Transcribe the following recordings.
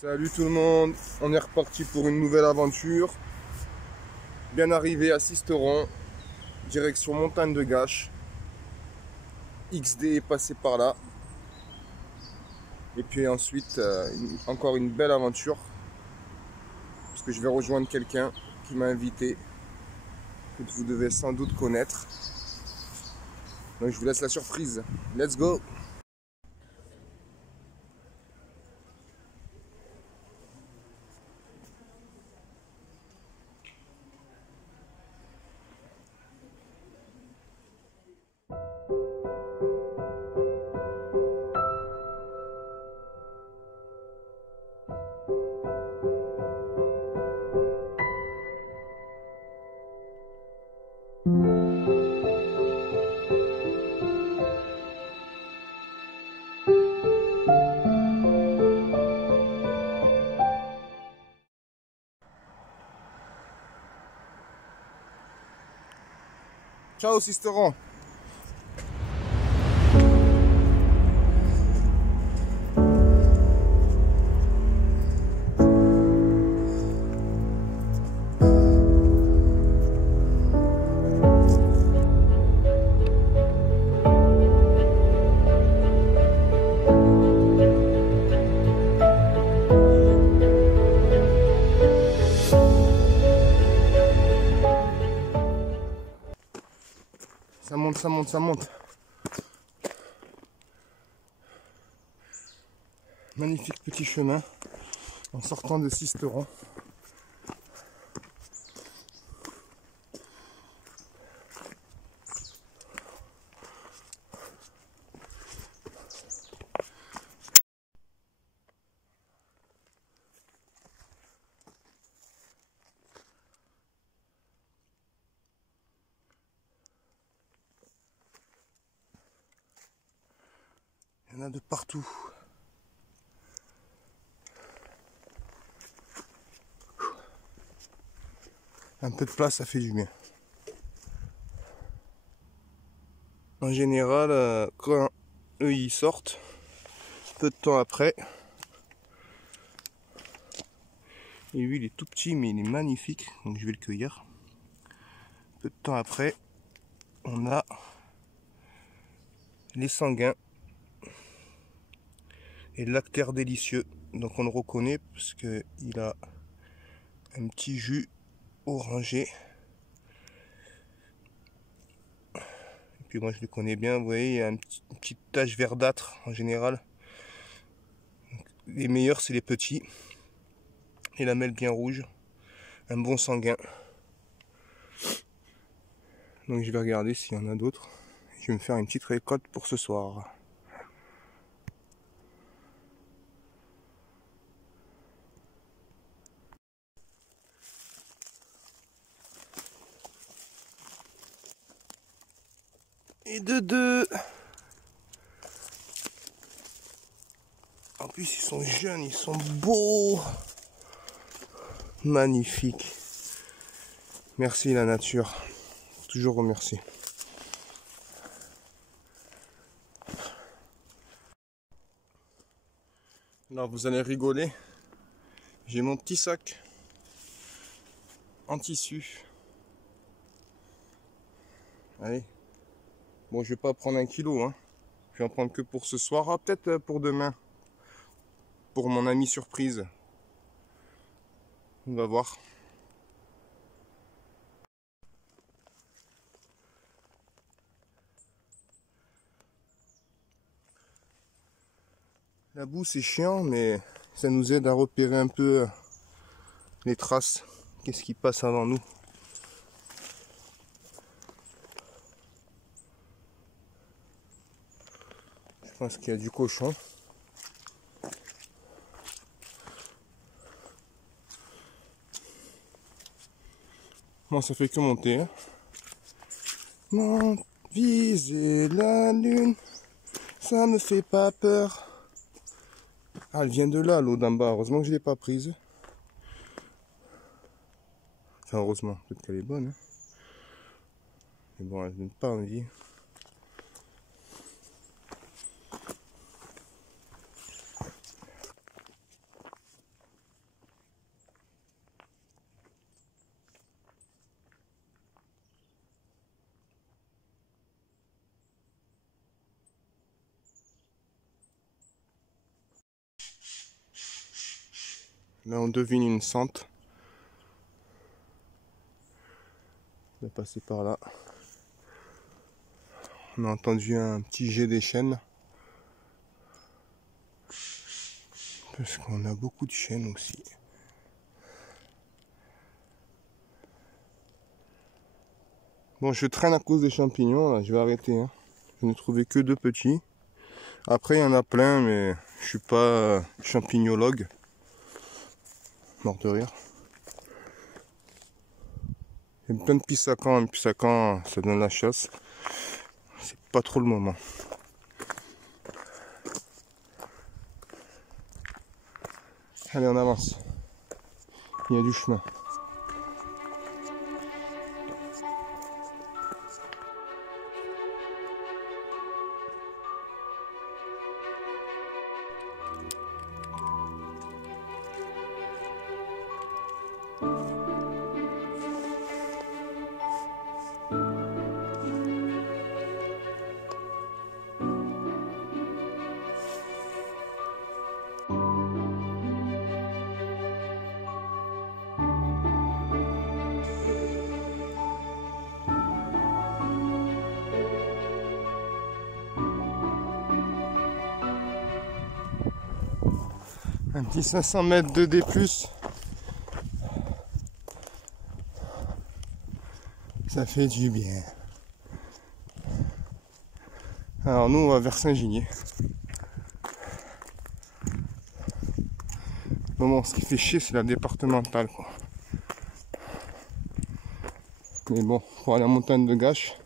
Salut tout le monde, on est reparti pour une nouvelle aventure. Bien arrivé à Sisteron, direction Montagne de Gâches. XD est passé par là. Et puis ensuite, encore une belle aventure. Parce que je vais rejoindre quelqu'un qui m'a invité, que vous devez sans doute connaître. Donc je vous laisse la surprise. Let's go! Ciao Sisteron! Ça monte, ça monte, ça monte. Magnifique petit chemin en sortant de Sisteron. Il y en a de partout. Un peu de place, ça fait du bien. En général, quand eux ils sortent, peu de temps après, et lui il est tout petit mais il est magnifique, donc je vais le cueillir. Peu de temps après, on a les sanguins et l'actère délicieux. Donc on le reconnaît parce que il a un petit jus orangé. Et puis moi je le connais bien, vous voyez, il y a une petite tache verdâtre en général. Donc, les meilleurs c'est les petits. Les lamelles bien rouges. Un bon sanguin. Donc je vais regarder s'il y en a d'autres. Je vais me faire une petite récolte pour ce soir. Et de deux. En plus ils sont jeunes, ils sont beaux. Magnifique. Merci la nature. Toujours remercier. Alors vous allez rigoler. J'ai mon petit sac en tissu. Allez. Bon, je vais pas prendre 1 kilo, hein. Je vais en prendre que pour ce soir. Ah, peut-être pour demain. Pour mon ami surprise. On va voir. La boue c'est chiant, mais ça nous aide à repérer un peu les traces. Qu'est-ce qui passe avant nous? Je pense qu'il y a du cochon. Moi ça fait que monter. Hein. Monte, viser la lune, ça me fait pas peur. Ah, elle vient de là, l'eau d'en bas. Heureusement que je l'ai pas prise. Enfin, heureusement, peut-être qu'elle est bonne. Hein. Mais bon, elle donne pas envie. Là on devine une sente. On va passer par là. On a entendu un petit jet des chênes. Parce qu'on a beaucoup de chênes aussi. Bon, je traîne à cause des champignons, là, je vais arrêter. Hein. Je n'ai trouvé que 2 petits. Après, il y en a plein, mais je suis pas champignologue. Mort de rire. Il y a plein de pissacan. Un pissacan, ça donne la chasse. C'est pas trop le moment. Allez, on avance. Il y a du chemin. Un petit 500 mètres de D+. Ça fait du bien. Alors nous on va vers Saint-Ginier. Bon, ce qui fait chier c'est la départementale quoi. Mais bon, pour aller à la montagne de Gâches,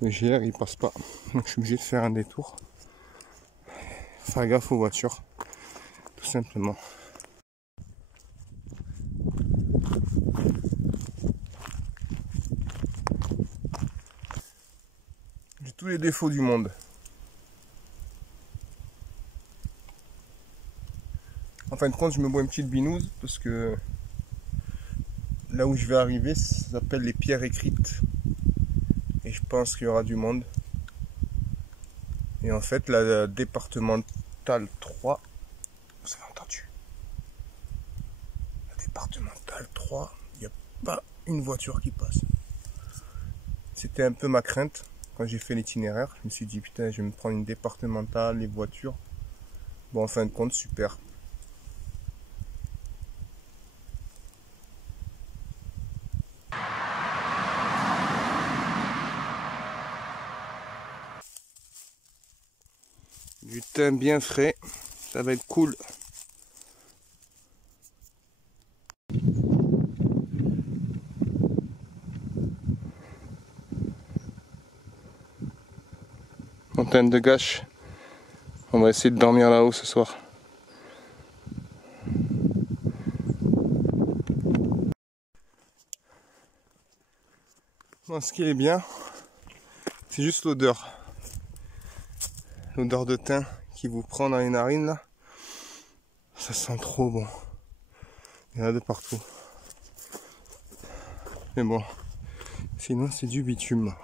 le GR il passe pas. Donc je suis obligé de faire un détour. Faire gaffe aux voitures. Tout simplement. J'ai tous les défauts du monde. En fin de compte, je me bois une petite binouse parce que là où je vais arriver, ça s'appelle les Pierres Écrites. Et je pense qu'il y aura du monde. Et en fait, la départementale 3, vous avez entendu? La départementale 3, il n'y a pas une voiture qui passe. C'était un peu ma crainte quand j'ai fait l'itinéraire. Je me suis dit, putain, je vais me prendre une départementale, les voitures. Bon, en fin de compte, super. Du thym bien frais, ça va être cool. Montagne de Gâches. On va essayer de dormir là-haut ce soir. Bon, ce qui est bien, c'est juste l'odeur. L'odeur de thym qui vous prend dans les narines là. Ça sent trop bon. Il y en a de partout. Mais bon, sinon c'est du bitume.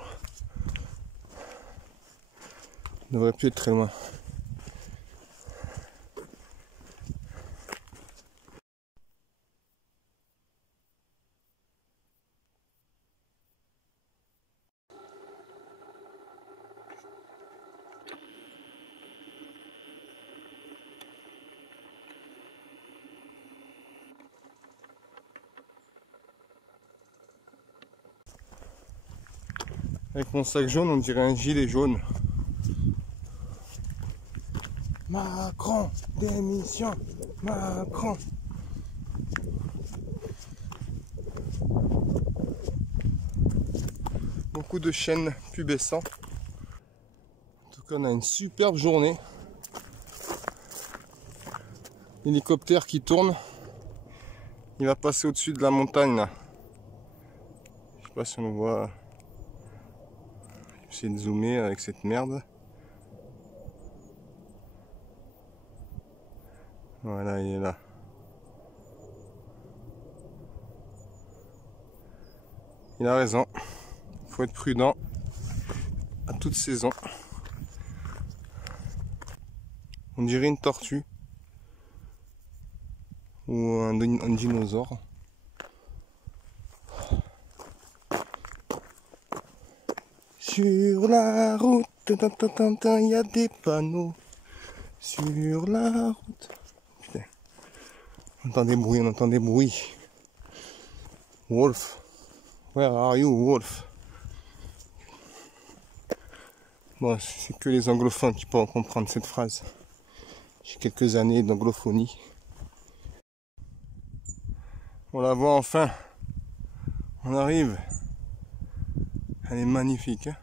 On devrait plus être très loin. Avec mon sac jaune, on dirait un gilet jaune. Macron, démission, Macron. Beaucoup de chênes pubescents. En tout cas, on a une superbe journée. L'hélicoptère qui tourne. Il va passer au-dessus de la montagne là. Je sais pas si on le voit. Je vais essayer de zoomer avec cette merde. Voilà, il est là. Il a raison. Il faut être prudent à toute saison. On dirait une tortue. ou un dinosaure. Sur la route, il y a des panneaux. Sur la route. Putain. On entend des bruits. Wolf. Where are you, Wolf? Bon, c'est que les anglophones qui pourront comprendre cette phrase. J'ai quelques années d'anglophonie. On la voit enfin. On arrive. Elle est magnifique. Hein.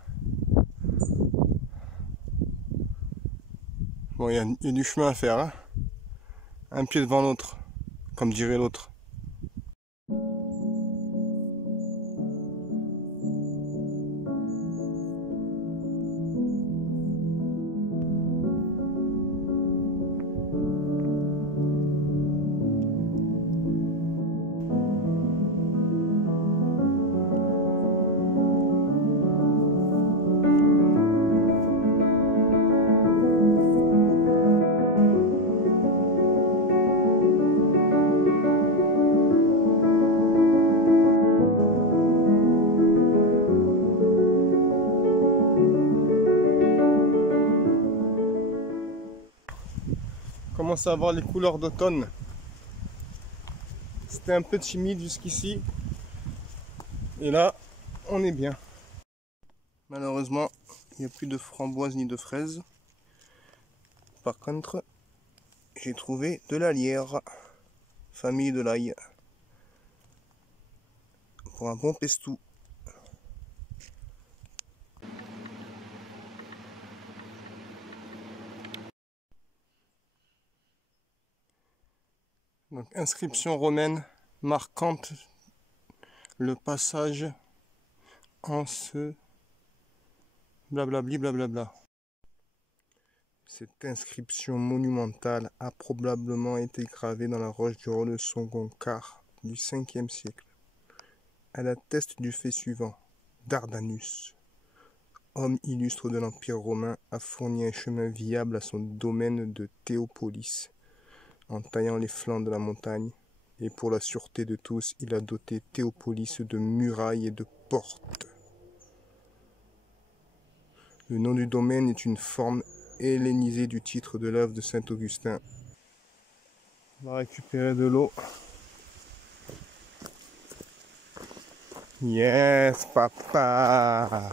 Bon, il y a du chemin à faire. Hein. Un pied devant l'autre, comme dirait l'autre. Commence à voir les couleurs d'automne. C'était un peu timide jusqu'ici. Et là, on est bien. Malheureusement, il n'y a plus de framboises ni de fraises. Par contre, j'ai trouvé de la lierre, famille de l'ail, pour un bon pestou. Donc, inscription romaine marquante le passage en ce blablabli blablabla. Cette inscription monumentale a probablement été gravée dans la roche du roi de Second quart du 5e siècle. Elle atteste du fait suivant. Dardanus, homme illustre de l'Empire romain, a fourni un chemin viable à son domaine de Théopolis, en taillant les flancs de la montagne, et pour la sûreté de tous, il a doté Théopolis de murailles et de portes. Le nom du domaine est une forme hellénisée du titre de l'œuvre de saint Augustin. On va récupérer de l'eau. Yes, papa!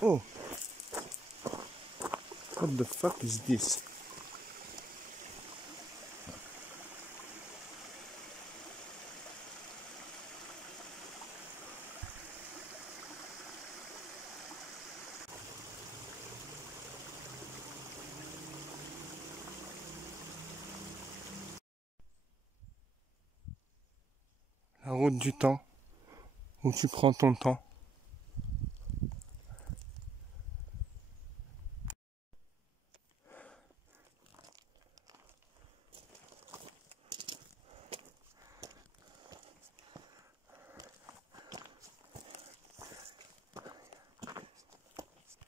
Oh! What the fuck is this? La route du temps, où tu prends ton temps.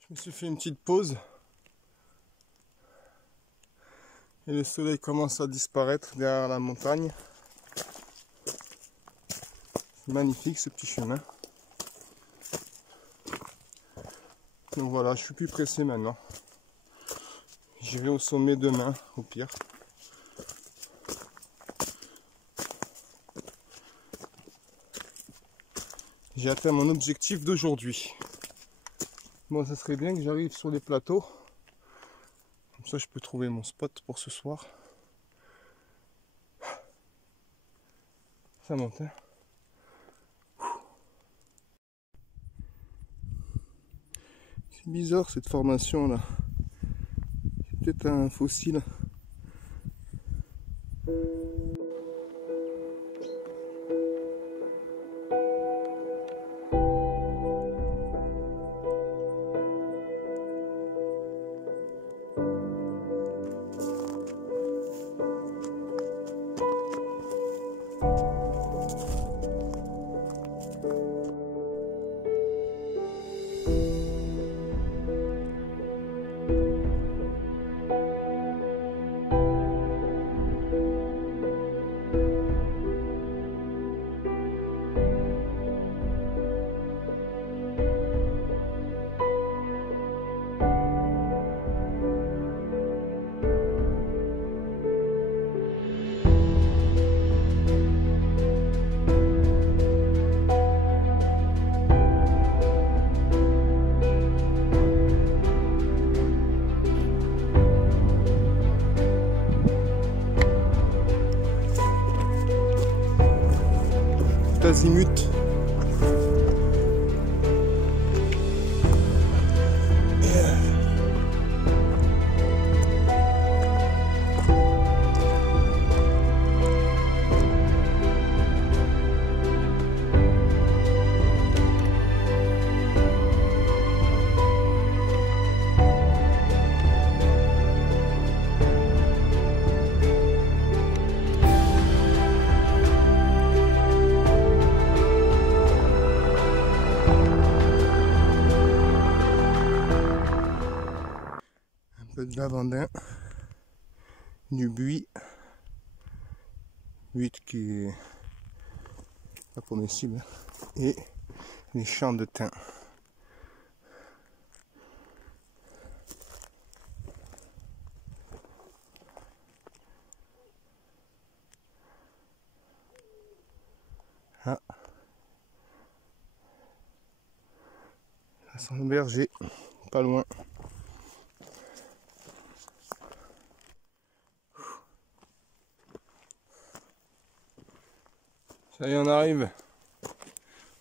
Je me suis fait une petite pause. Et le soleil commence à disparaître derrière la montagne. C'est magnifique ce petit chemin. Donc voilà, je suis plus pressé maintenant. J'irai au sommet demain, au pire. J'ai atteint mon objectif d'aujourd'hui. Bon, ça serait bien que j'arrive sur les plateaux. Comme ça, je peux trouver mon spot pour ce soir. Ça monte, hein. C'est bizarre cette formation là. C'est peut-être un fossile. azimuts. De lavandin, du buis qui est pas comestible, et les champs de thym. Ah, ça sent le berger, pas loin. Ça y est, on arrive.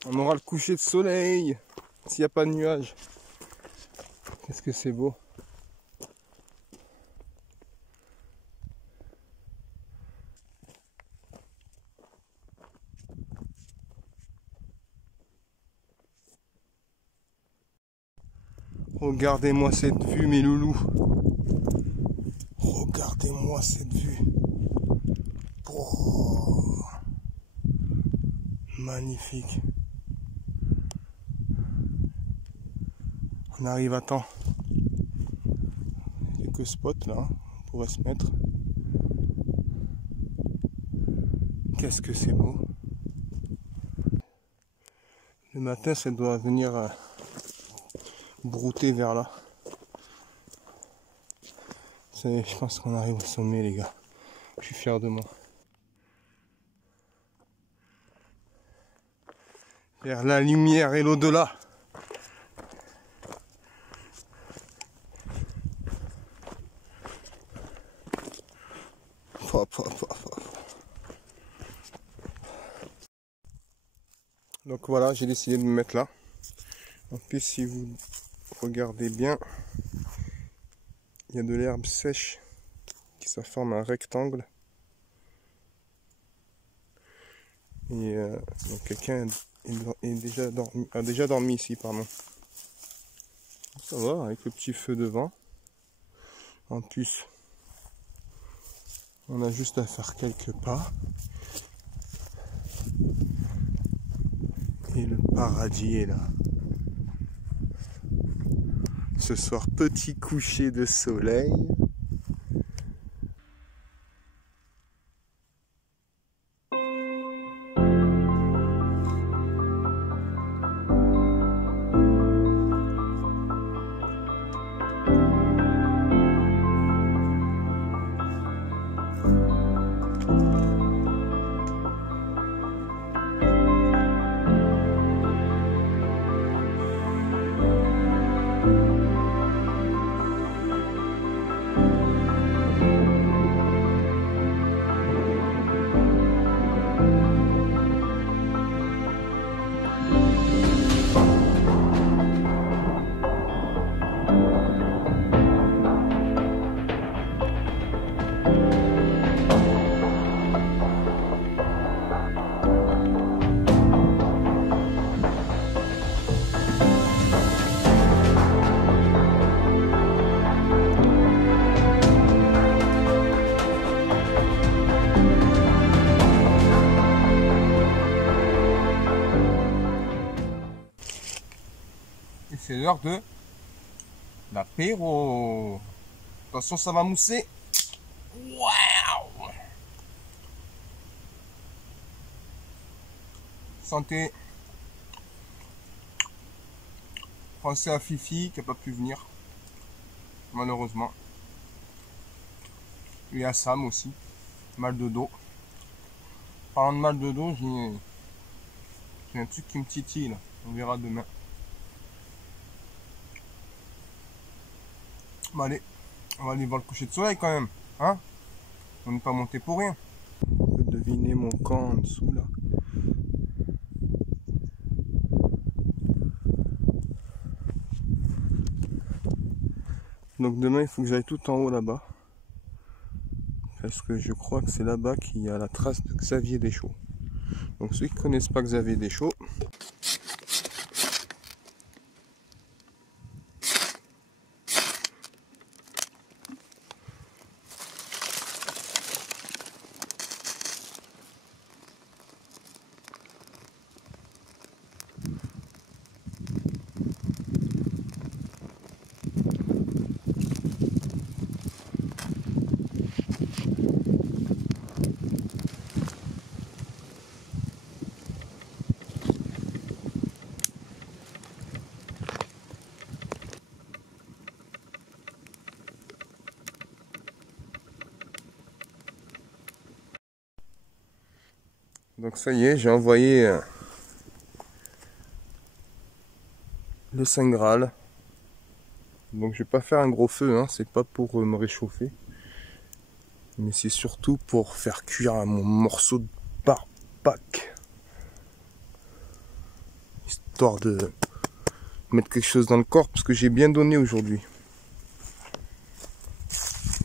On aura le coucher de soleil s'il n'y a pas de nuages. Qu'est-ce que c'est beau. Regardez-moi cette vue, mes loulous. Regardez-moi cette vue. Oh, magnifique. On arrive à temps. Quelques spots là, on pourrait se mettre. Qu'est-ce que c'est beau. Le matin, ça doit venir brouter vers là. Je pense qu'on arrive au sommet, les gars. Je suis fier de moi. Vers la lumière et l'au-delà. Donc voilà, j'ai décidé de me mettre là. En plus, si vous regardez bien, il y a de l'herbe sèche qui ça forme un rectangle. Et donc quelqu'un a déjà dormi ici, pardon. Ça va, avec le petit feu devant. En plus, on a juste à faire quelques pas. Et le paradis est là. Ce soir, petit coucher de soleil. C'est l'heure de l'apéro. Attention, ça va mousser. Waouh! Santé. Pensez à Fifi qui n'a pas pu venir, malheureusement. Et à Sam aussi. Mal de dos. Parlant de mal de dos, j'ai un truc qui me titille là. On verra demain. Bon, allez, on va aller voir le coucher de soleil quand même, hein? On n'est pas monté pour rien. On peut deviner mon camp en dessous là. Donc demain il faut que j'aille tout en haut là-bas. Parce que je crois que c'est là-bas qu'il y a la trace de Xavier Deschaux. Donc ceux qui ne connaissent pas Xavier Deschaux, donc ça y est, j'ai envoyé le Saint Graal. Donc je vais pas faire un gros feu, hein, c'est pas pour me réchauffer. Mais c'est surtout pour faire cuire mon morceau de barbac. Histoire de mettre quelque chose dans le corps, parce que j'ai bien donné aujourd'hui.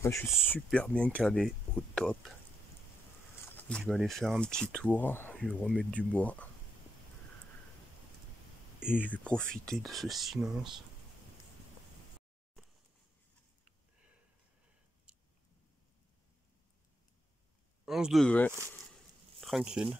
Là je suis super bien calé, au top. Je vais aller faire un petit tour, je vais remettre du bois. Et je vais profiter de ce silence. « 11 degrés, tranquille. »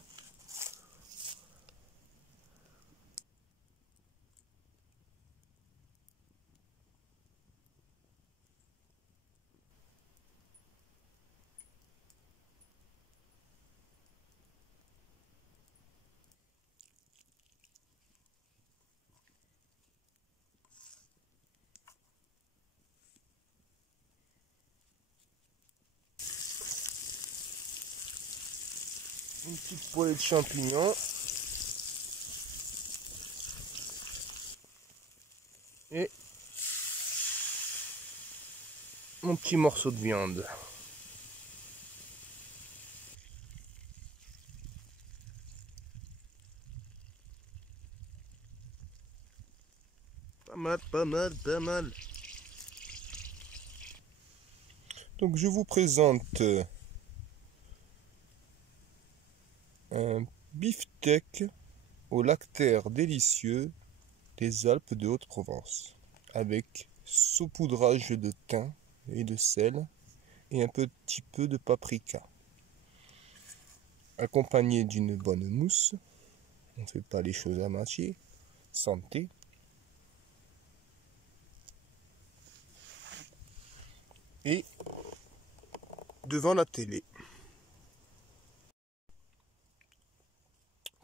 Une petite poêlée de champignons. Et mon petit morceau de viande. Pas mal, pas mal, pas mal. Donc je vous présente un beefsteak au lactaire délicieux des Alpes de Haute-Provence, avec saupoudrage de thym et de sel et un petit peu de paprika, accompagné d'une bonne mousse. On ne fait pas les choses à moitié. Santé. Et devant la télé.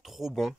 Trop bon.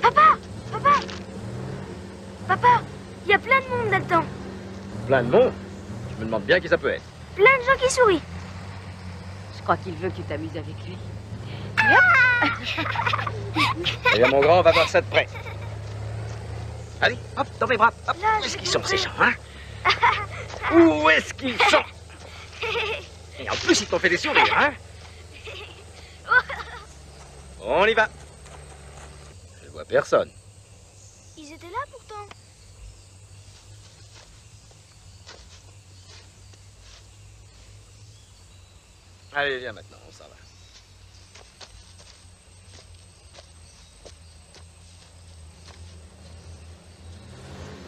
Papa! Papa! Papa! Il y a plein de monde là-dedans. Plein de monde? Je me demande bien qui ça peut être. Plein de gens qui sourient. Je crois qu'il veut que tu t'amuses avec lui. Eh bien, mon grand, on va voir ça de près. Allez, hop, dans mes bras. Hop. Là, Où est-ce je qu'ils sont, ces voudrais. gens, hein? Où est-ce qu'ils sont? Et en plus, ils t'ont fait des sourires, hein? On y va. Je vois personne. Ils étaient là pourtant. Allez, viens maintenant, on s'en va.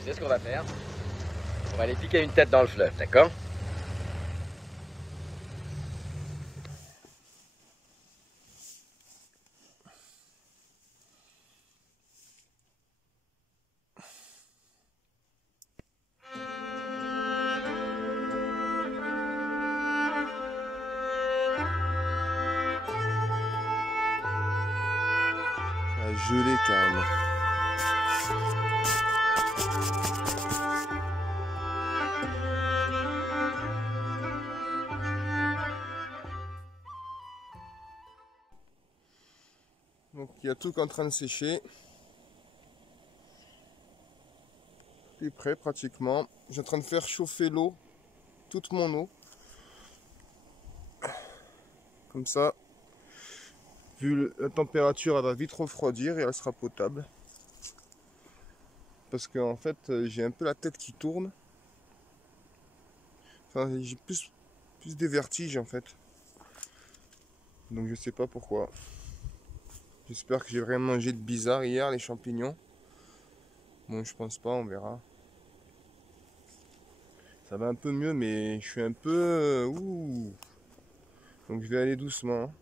Tu sais ce qu'on va faire? On va aller piquer une tête dans le fleuve, d'accord? Ça a gelé carrément. Donc il y a tout qui est en train de sécher. Tout est prêt pratiquement. J'ai en train de faire chauffer l'eau, toute mon eau. Comme ça, vu la température, elle va vite refroidir et elle sera potable. Parce qu'en fait, j'ai un peu la tête qui tourne. Enfin, j'ai plus des vertiges en fait. Donc je sais pas pourquoi. J'espère que j'ai vraiment mangé de bizarre hier, les champignons. Bon, je pense pas, on verra. Ça va un peu mieux, mais je suis un peu... ouh. Donc je vais aller doucement.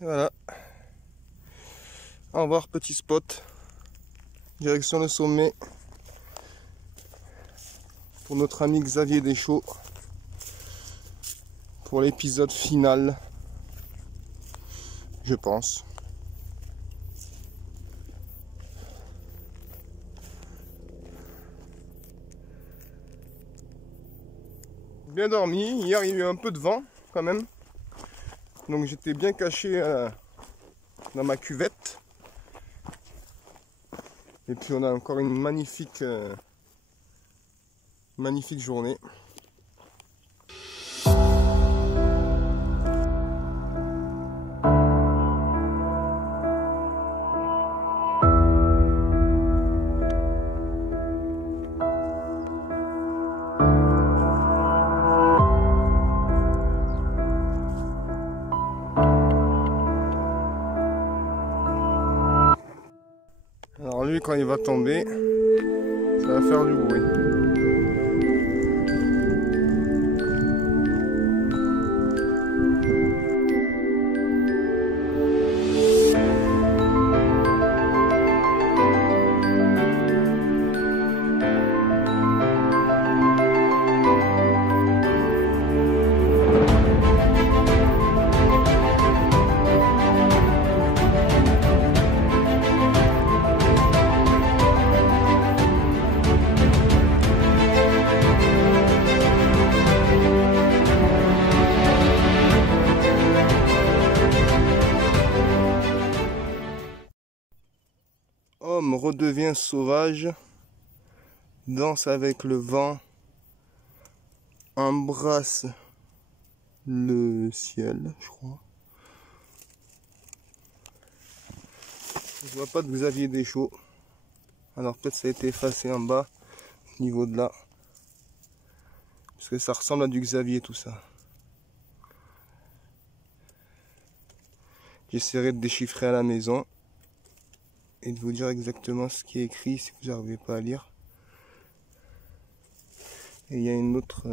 Et voilà. Au revoir, petit spot. Direction le sommet. Pour notre ami Xavier Deschaux. Pour l'épisode final. Je pense. Bien dormi. Hier, il y a eu un peu de vent quand même. Donc j'étais bien caché dans ma cuvette. Et puis on a encore une magnifique journée. Alors lui, quand il va tomber, ça va faire du bruit. Homme redevient sauvage, danse avec le vent, embrasse le ciel, je crois. Je vois pas de Xavier Deschaux. Alors peut-être ça a été effacé en bas, au niveau de là. Parce que ça ressemble à du Xavier tout ça. J'essaierai de déchiffrer à la maison. Et de vous dire exactement ce qui est écrit si vous n'arrivez pas à lire. Et il y a une autre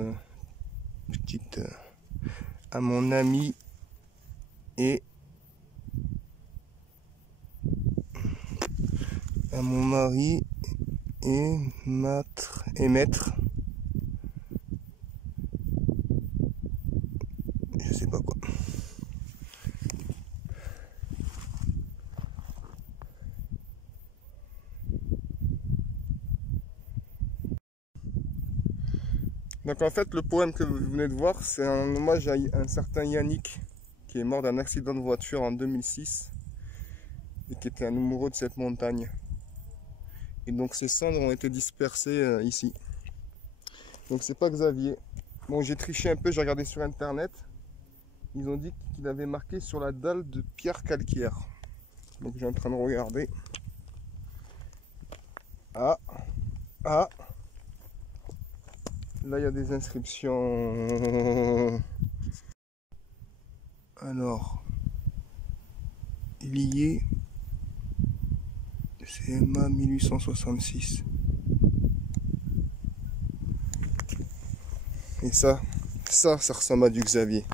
petite à mon ami et à mon mari et maître. Je sais pas quoi. Donc en fait le poème que vous venez de voir, c'est un hommage à un certain Yannick qui est mort d'un accident de voiture en 2006 et qui était un amoureux de cette montagne. Et donc ses cendres ont été dispersées ici. Donc c'est pas Xavier. Bon, j'ai triché un peu, j'ai regardé sur internet. Ils ont dit qu'il avait marqué sur la dalle de pierre calcaire. Donc j'ai en train de regarder. Ah, ah. Là, il y a des inscriptions. Alors, il y est CMA 1866. Et ça ressemble à du Xavier.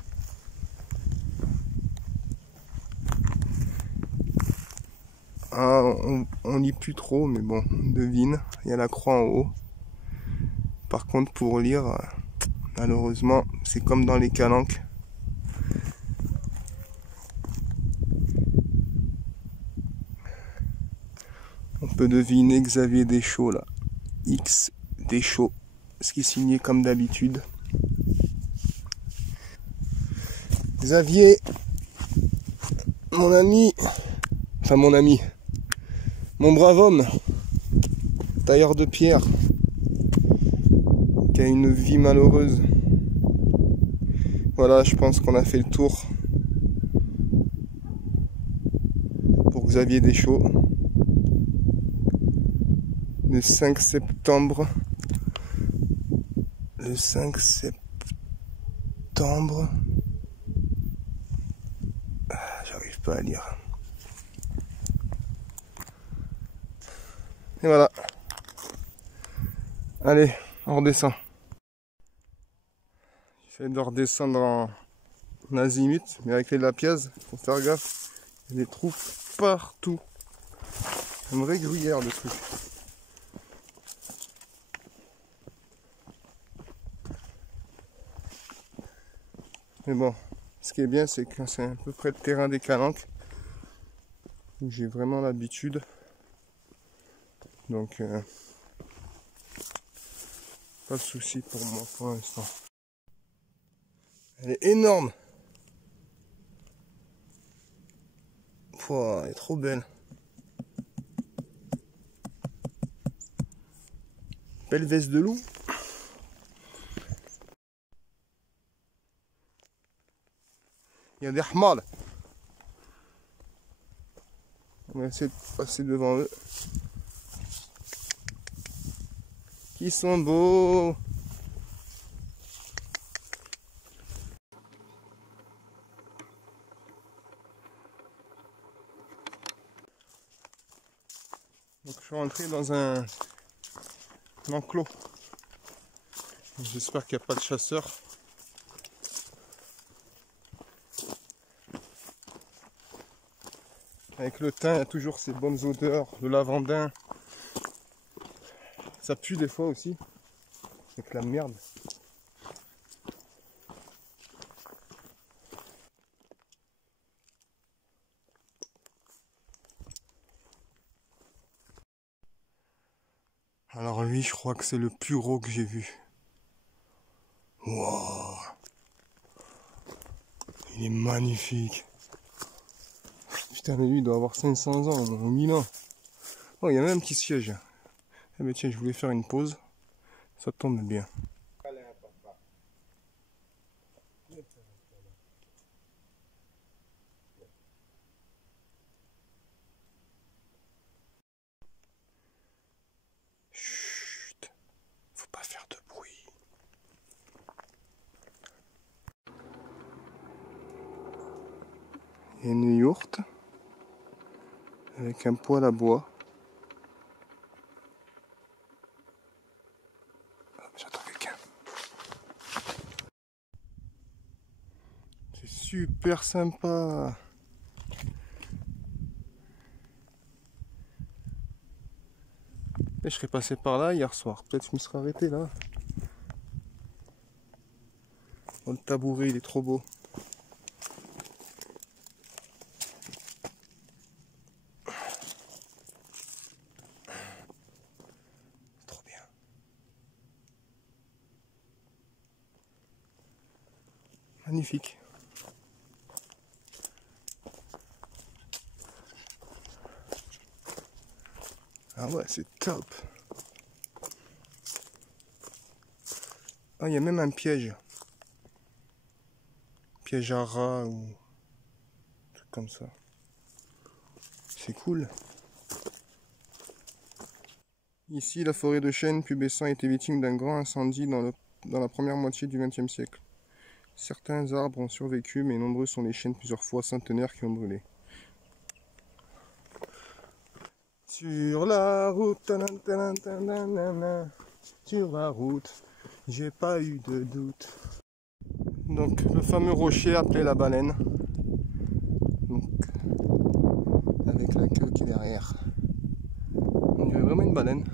Ah, on lit plus trop, mais bon, on devine. Il y a la croix en haut. Par contre, pour lire, malheureusement, c'est comme dans les calanques. On peut deviner Xavier Deschaux là. X Deschaux. Ce qui est signé comme d'habitude. Xavier, mon ami, enfin mon ami, mon brave homme, tailleur de pierre, qui a une vie malheureuse. Voilà, je pense qu'on a fait le tour pour Xavier Deschaux. Le 5 septembre. Le 5 septembre. Ah, j'arrive pas à lire. Et voilà. Allez, on redescend. J'essaie de redescendre en azimut, mais avec les lapiaz, faut faire gaffe. Il y a des trous partout. Un vrai gruyère le truc. Mais bon, ce qui est bien, c'est que c'est à peu près le terrain des calanques, où j'ai vraiment l'habitude. Donc, pas de souci pour moi pour l'instant. Elle est énorme. Pouah, elle est trop belle. Belle veste de loup. Il y a des hmals. On va essayer de passer devant eux. Qui sont beaux. Donc je suis rentré dans un enclos. J'espère qu'il n'y a pas de chasseurs. Avec le thym, il y a toujours ces bonnes odeurs, le lavandin. Ça pue des fois aussi. Avec la merde. Alors lui, je crois que c'est le plus gros que j'ai vu. Wow. Il est magnifique. Putain, mais lui, il doit avoir 500 ans, ou 1000 ans. Oh, il y a même un petit siège. Eh ben tiens, je voulais faire une pause. Ça tombe bien. Chut, faut pas faire de bruit. Il y a une yourte avec un poêle à bois. J'attends quelqu'un. C'est super sympa. Et je serais passé par là hier soir. Peut-être que je me serais arrêté là. Oh, le tabouret, il est trop beau. Trop bien. Magnifique. Ah ouais, c'est top. Ah, il y a même un piège. Piège à rat ou un truc comme ça. C'est cool. Ici, la forêt de chênes pubescents a été victime d'un grand incendie dans la première moitié du XXe siècle. Certains arbres ont survécu, mais nombreux sont les chênes plusieurs fois centenaires qui ont brûlé. Sur la route, sur la route, j'ai pas eu de doute. Donc le fameux rocher appelé la baleine. Donc, avec la queue qui est derrière. On dirait vraiment une baleine.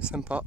Sympa.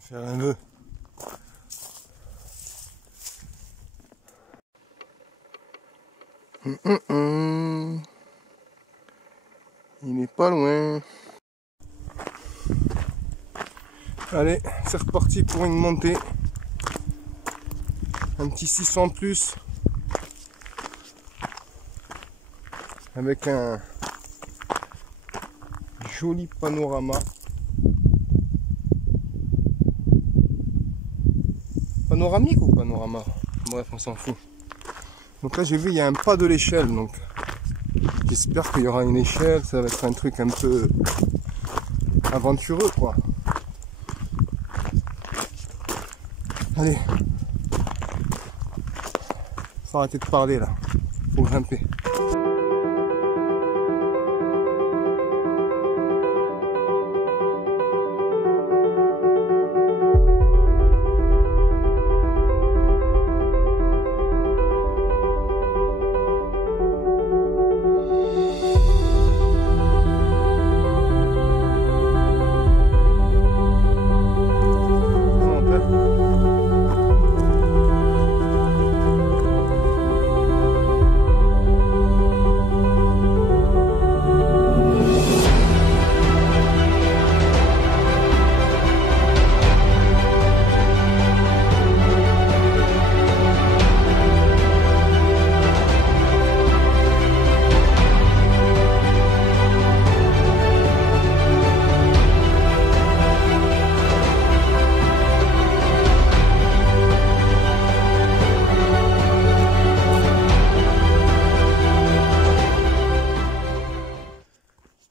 Faire un vœu. Il n'est pas loin. Allez, c'est reparti pour une montée. Un petit 600 plus. Avec un joli panorama. Panoramique ou panorama? Bref, on s'en fout. Donc là, j'ai vu, il y a un pas de l'échelle. Donc, j'espère qu'il y aura une échelle. Ça va être un truc un peu aventureux, quoi. Allez. Faut arrêter de parler, là. Faut grimper.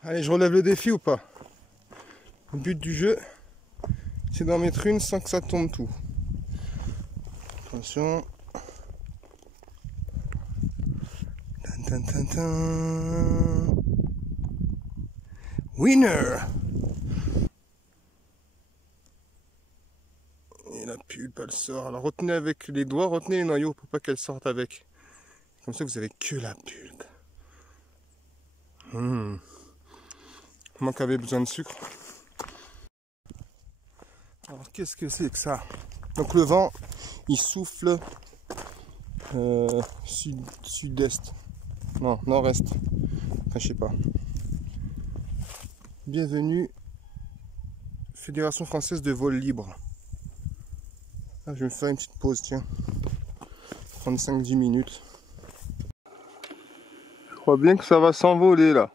Allez, je relève le défi ou pas? Le but du jeu, c'est d'en mettre une sans que ça tombe tout. Attention. Winner! Et la pulpe, elle sort. Alors retenez avec les doigts, retenez les noyaux pour pas qu'elle sorte avec. Comme ça, vous avez que la pulpe. Moi qui avais besoin de sucre. Alors qu'est-ce que c'est que ça? Donc le vent, il souffle sud-est. Non, nord-est. Enfin, je sais pas. Bienvenue, Fédération Française de Vol Libre. Ah, je vais me faire une petite pause, tiens. 35-10 minutes. Je crois bien que ça va s'envoler là.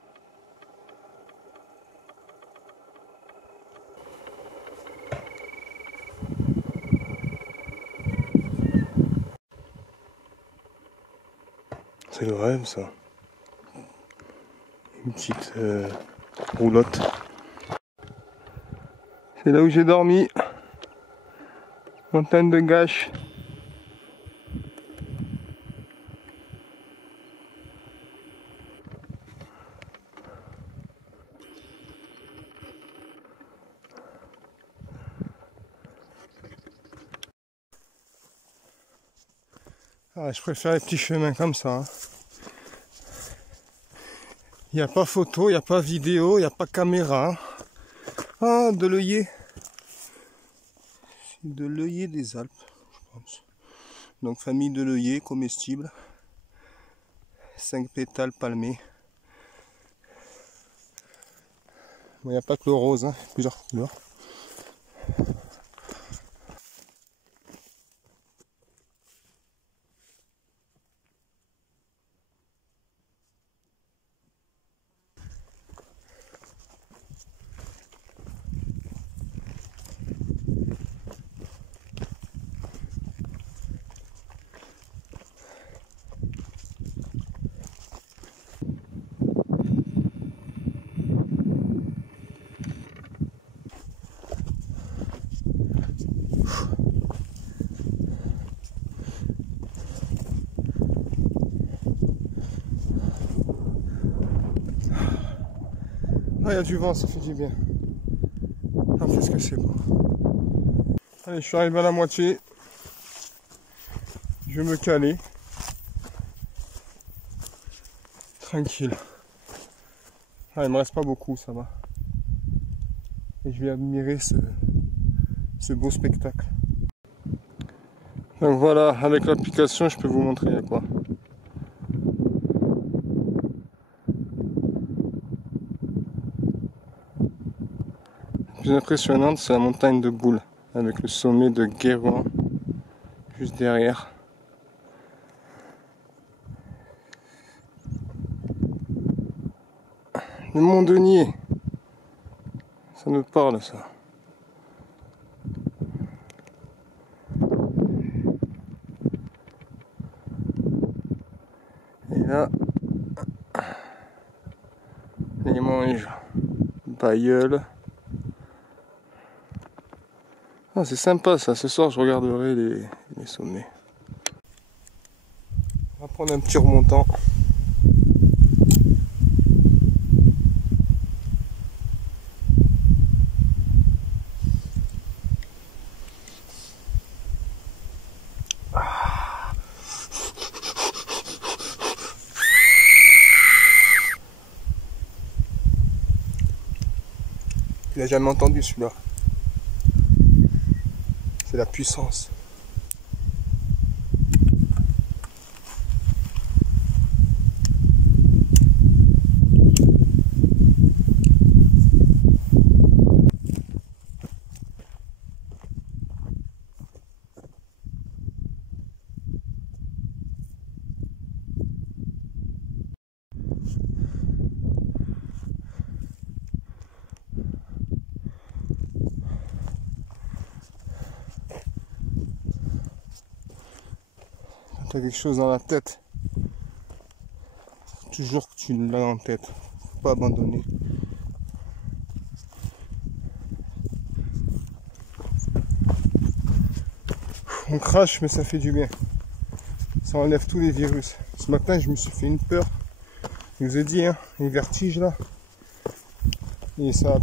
C'est le rêve, ça. Une petite roulotte. C'est là où j'ai dormi. Montagne de Gâches. Ah, je préfère les petits chemins comme ça. Hein. Il n'y a pas photo, il n'y a pas vidéo, il n'y a pas caméra. Ah, de l'œillet. De l'œillet des Alpes, je pense. Donc famille de l'œillet, comestible. 5 pétales palmés. Bon, il n'y a pas que le rose, hein, plusieurs couleurs. Ah, il y a du vent, ça fait du bien. Ah, qu'est-ce que c'est beau. Allez, je suis arrivé à la moitié. Je vais me caler. Tranquille. Ah, il me reste pas beaucoup, ça va. Et je vais admirer ce beau spectacle. Donc voilà, avec l'application, je peux vous montrer à quoi. La plus impressionnante, c'est la montagne de Boules, avec le sommet de Guérouan juste derrière. Le Mont Denier, ça me parle ça. Et là, les Manges, Bailleul. Ah, c'est sympa ça, ce soir je regarderai les sommets. On va prendre un petit remontant. Tu l'as jamais entendu celui-là. C'est la puissance. Tu as quelque chose dans la tête, toujours que tu l'as en tête, faut pas abandonner. On crache mais ça fait du bien, ça enlève tous les virus. Ce matin je me suis fait une peur, je vous ai dit, hein, une vertige là, et ça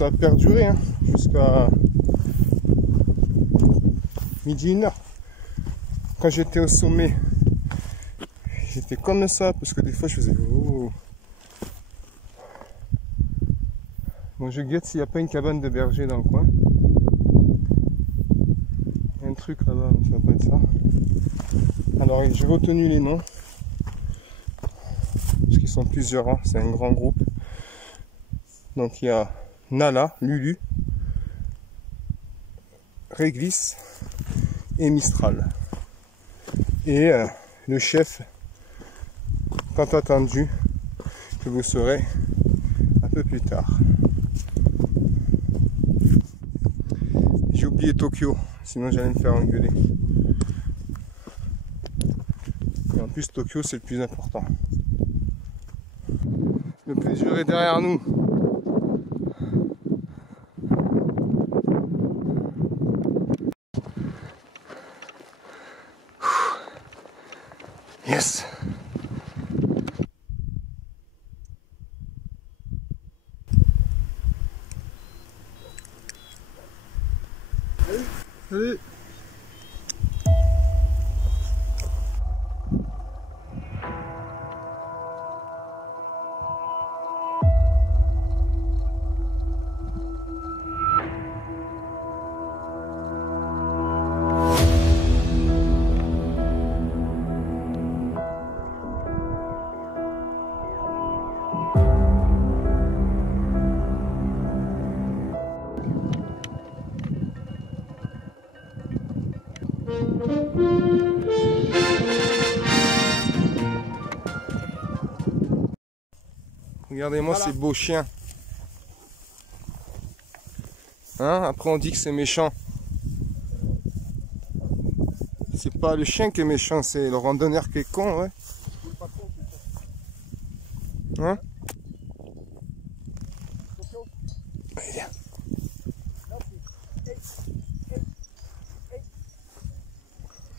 a perduré hein, jusqu'à midi 1h. Quand j'étais au sommet, j'étais comme ça, parce que des fois je faisais oh. Bon, je guette s'il n'y a pas une cabane de berger dans le coin. Il y a un truc là-bas, mais ça va pas être ça. Alors j'ai retenu les noms, parce qu'ils sont plusieurs, hein. C'est un grand groupe. Donc il y a Nala, Lulu, Réglisse et Mistral. Et le chef tant attendu que vous saurez un peu plus tard. J'ai oublié Tokyo, sinon j'allais me faire engueuler. Et en plus Tokyo c'est le plus important. Le plus dur est derrière nous. Yes. Salut. Regardez-moi Voilà. ces beaux chiens. Hein? Après on dit que c'est méchant. C'est pas le chien qui est méchant, c'est le randonneur qui est con, ouais. Hein? Allez, viens.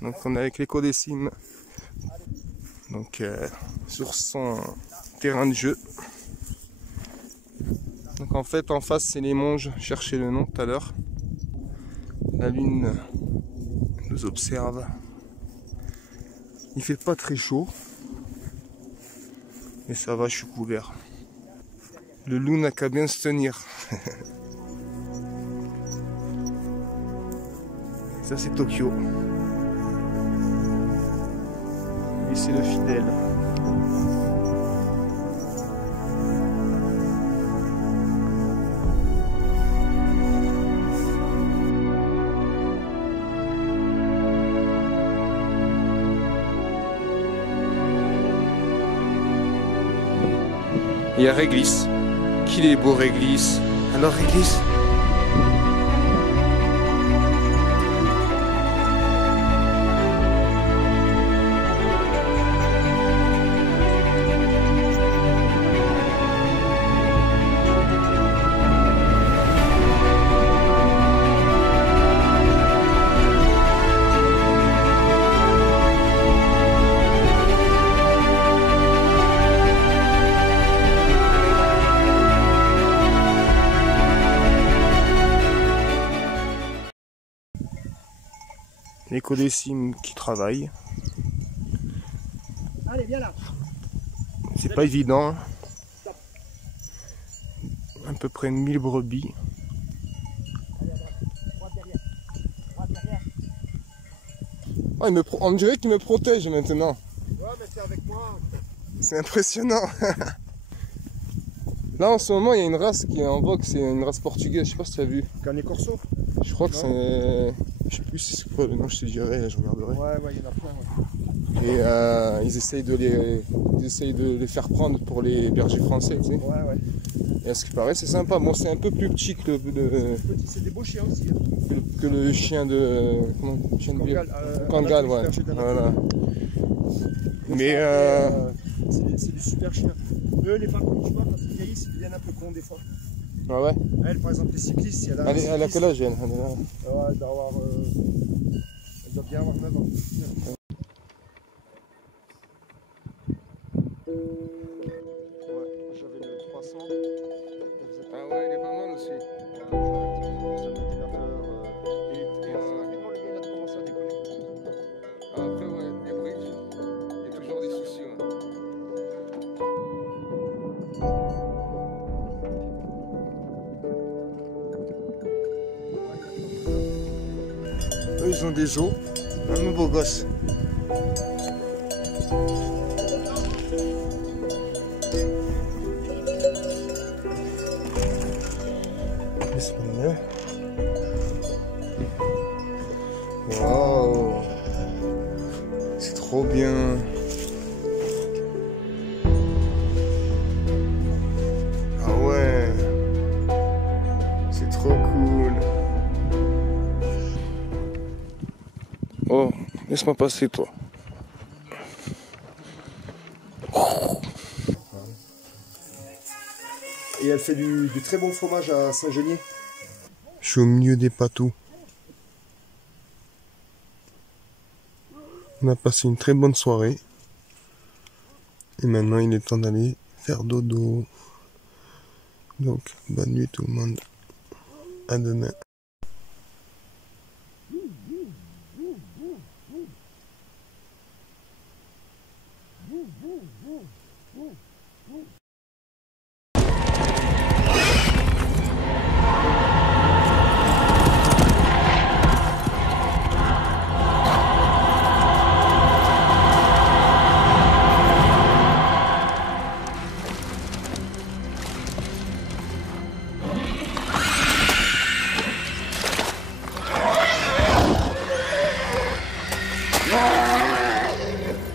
Donc on est avec l'éco-décime. Donc sur son terrain de jeu. Donc en fait en face c'est les Monges, cherchez le nom tout à l'heure. La lune nous observe. Il fait pas très chaud. Mais ça va, je suis couvert. Le loup n'a qu'à bien se tenir. Ça c'est Tokyo. Lui c'est le fidèle. Il y a Réglisse. Qu'il est beau Réglisse. Alors Réglisse? L'éco-décime qui travaille. Allez, viens là. C'est pas évident. À peu près 1000 brebis. Oh, on dirait qu'il me protège maintenant. Ouais, mais c'est avec moi. C'est impressionnant. Là en ce moment il y a une race qui est en vogue, c'est une race portugaise, je sais pas si tu as vu. Canet Corso. Je crois que c'est... Je sais plus si c'est quoi le nom, je te dirai, je regarderai. Ouais, il y en a plein. Ouais. Et ils essayent de les faire prendre pour les bergers français, tu sais. Ouais. Et à ce qui paraît c'est sympa, bon c'est un peu plus petit que C'est des beaux chiens aussi. Hein. que le chien de... Comment? Chien de Kangal, ouais. Voilà. Mais c'est du super chien. Eux, les parcours, tu vois, quand ils vieillissent, ils deviennent un peu cons des fois. ah ouais. Elle, par exemple, les cyclistes, si elle a. Elle a quel âge elle? Ouais, elle doit avoir. Elle doit bien avoir 9 ans. Ouais, j'avais le 300. Ah ouais, il est pas mal aussi. Après ouais, les bridges, il y a toujours des soucis. Ouais. Eux ils ont des os, un beau gosse. Bismillah. Waouh, c'est trop bien. Ah ouais, c'est trop cool. Oh, laisse-moi passer toi. Et elle fait du très bon fromage à Saint-Genier. Je suis au milieu des patous. On a passé une très bonne soirée. Et maintenant il est temps d'aller faire dodo. Donc bonne nuit tout le monde. À demain.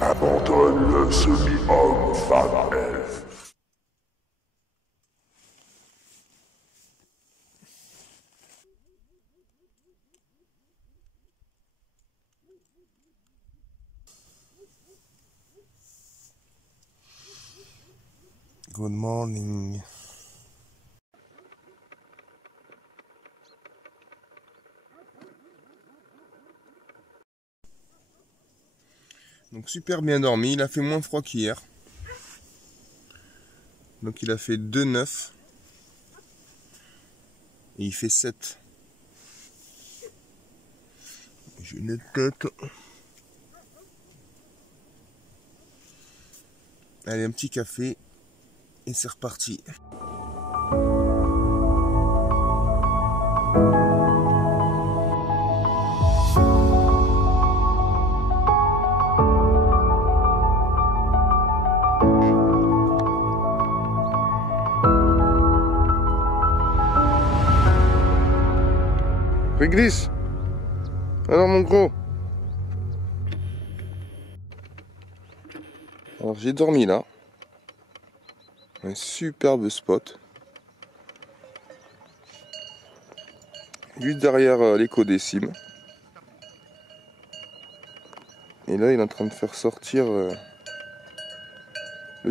Abandonne le semi-homme, femme, elfe. Good morning. Donc super bien dormi, il a fait moins froid qu'hier. Donc il a fait 2,9 et il fait 7. J'ai une tête. Allez, un petit café et c'est reparti. Réglisse. Alors mon gros. Alors j'ai dormi là. Un superbe spot. Juste derrière l'écho des cimes. Et là il est en train de faire sortir le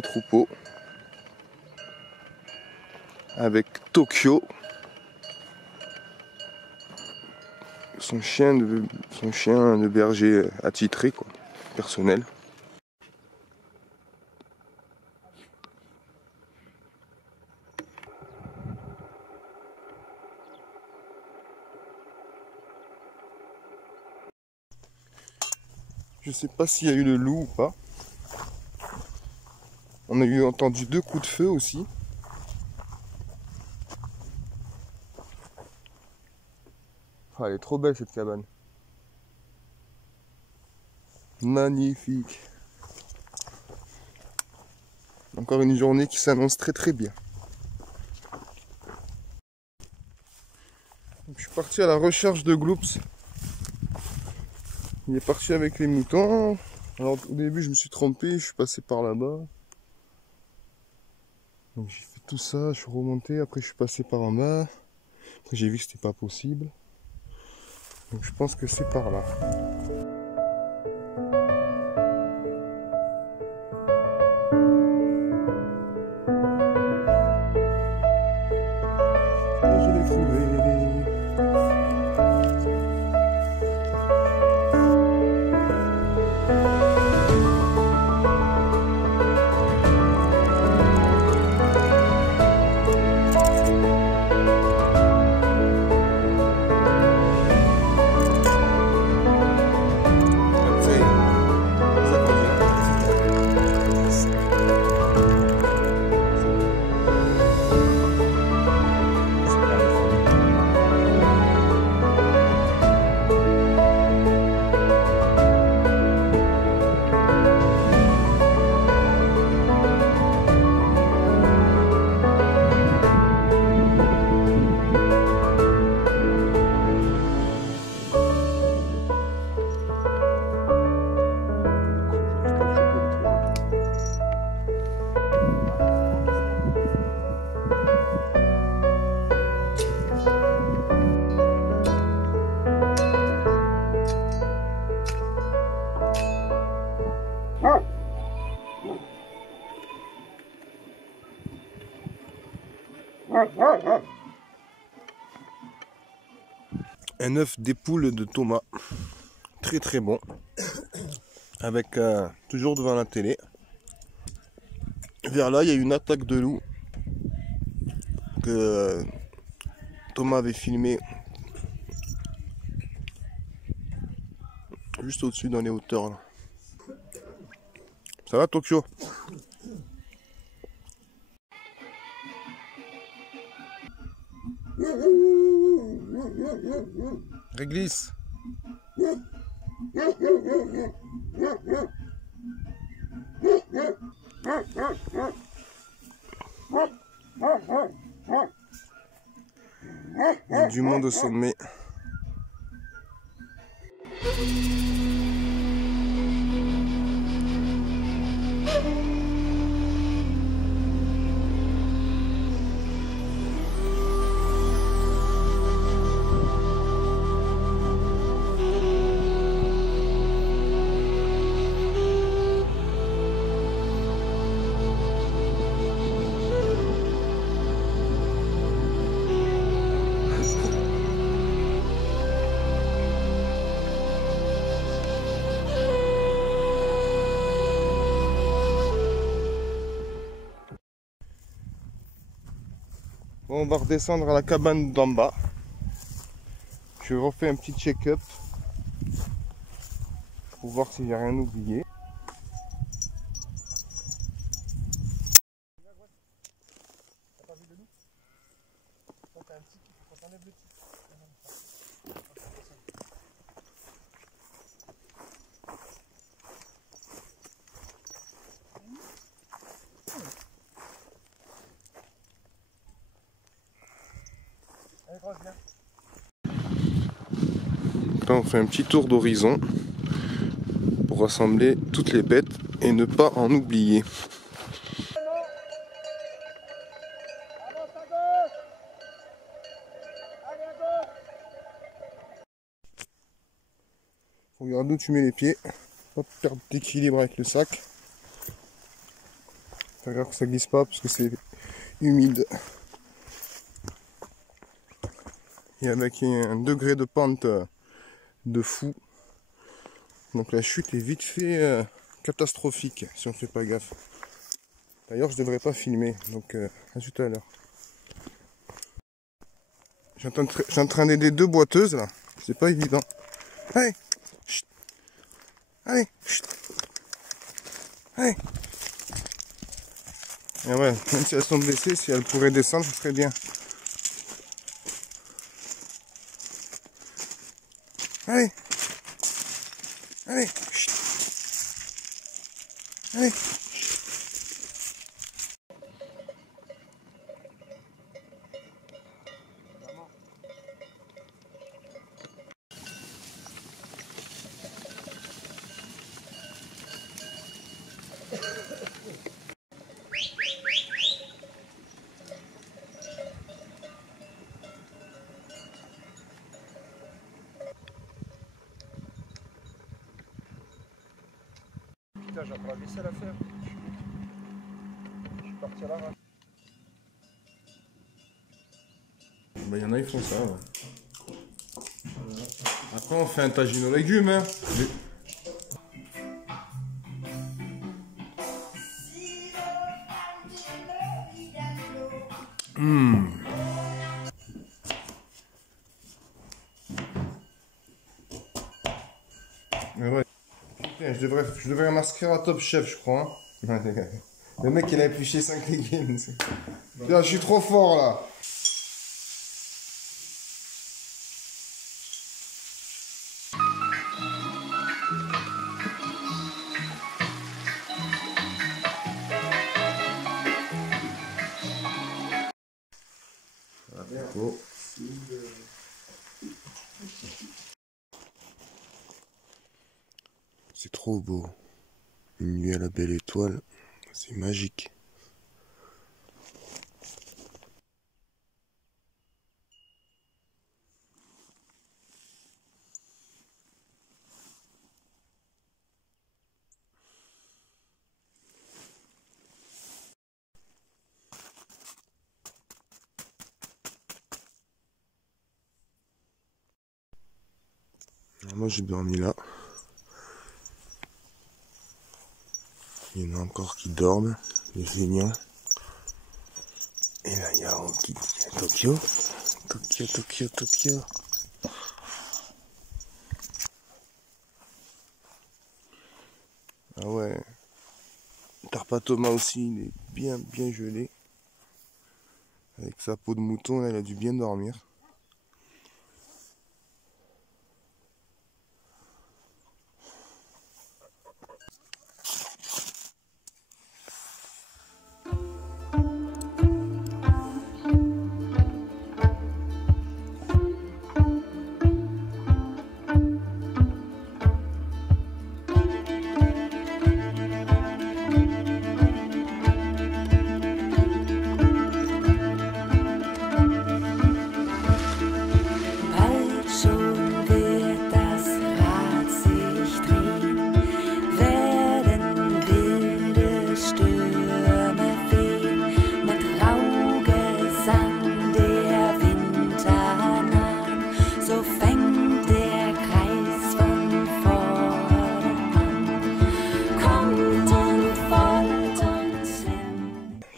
troupeau. Avec Tokyo. Son chien de berger attitré, quoi, personnel. Je sais pas s'il y a eu le loup ou pas. On a entendu 2 coups de feu aussi. Ah, elle est trop belle cette cabane. Magnifique. Encore une journée qui s'annonce très très bien. Donc, je suis parti à la recherche de Gloops. Il est parti avec les moutons. Alors au début je me suis trompé, je suis passé par là-bas. Donc j'ai fait tout ça, je suis remonté, après je suis passé par en bas. Après j'ai vu que c'était pas possible. Donc je pense que c'est par là. Et je l'ai trouvé. Un œuf des poules de Thomas, très très bon, avec toujours devant la télé. Vers là, il y a une attaque de loup que Thomas avait filmé juste au-dessus dans les hauteurs là. Ça va Tokyo? Réglisse. Il y a du monde au sommet. Bon, on va redescendre à la cabane d'en bas. Je refais un petit check-up pour voir s'il n'y a rien oublié. Là, on fait un petit tour d'horizon pour rassembler toutes les bêtes et ne pas en oublier. Regarde où tu mets les pieds, pas perdre d'équilibre avec le sac. Fais gaffe que ça glisse pas parce que c'est humide. Et avec un degré de pente de fou. Donc la chute est vite fait catastrophique si on ne fait pas gaffe. D'ailleurs je devrais pas filmer, donc à tout à l'heure. Je suis en train d'aider deux boiteuses là, c'est pas évident. Allez, chut. Allez, chut. Allez. Et ouais, même si elles sont blessées, si elles pourraient descendre, ce serait bien. Allez. Allez, chut. Allez. Putain, j'ai encore la vaisselle à faire. Je suis parti à l'arrache. Bah, y en a, ils font ça. Ouais. Voilà. Après, on fait un tagine aux légumes. Hein. Mais ouais. Putain, je devrais m'inscrire à Top Chef, je crois. Hein. Le mec, il a épluché 5 légumes. Putain, je suis trop fort là. Oh. C'est trop beau. Une nuit à la belle étoile, c'est magique. Alors moi j'ai dormi là. Il y en a encore qui dorment, les feignants. Et là il y a Rocky, Tokyo. Tokyo. Ah ouais. Tarpa Thomas aussi, il est bien gelé. Avec sa peau de mouton, là, il a dû bien dormir.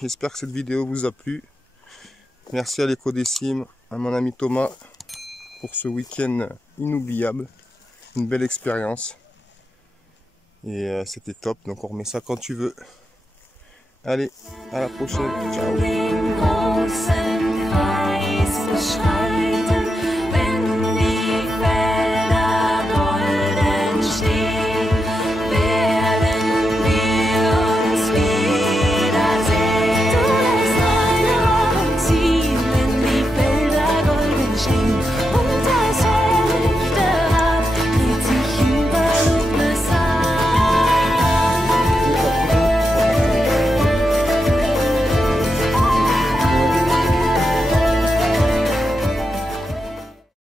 J'espère que cette vidéo vous a plu. Merci à l'Éco-Décime, à mon ami Thomas pour ce week-end inoubliable. Une belle expérience. Et c'était top, donc on remet ça quand tu veux. Allez, à la prochaine. Ciao.